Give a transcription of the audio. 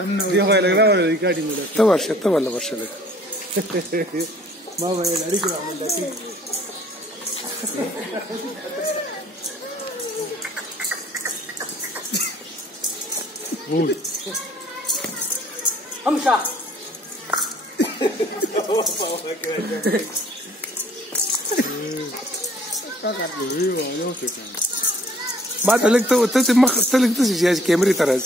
Dia kau lagi ramai lagi kadi muda. Tawar lagi. Mama yang dari kau ambil lagi. Amsa. Kakak dulu, walau kita. بعد لك تلك تسجيل كاميرا تراز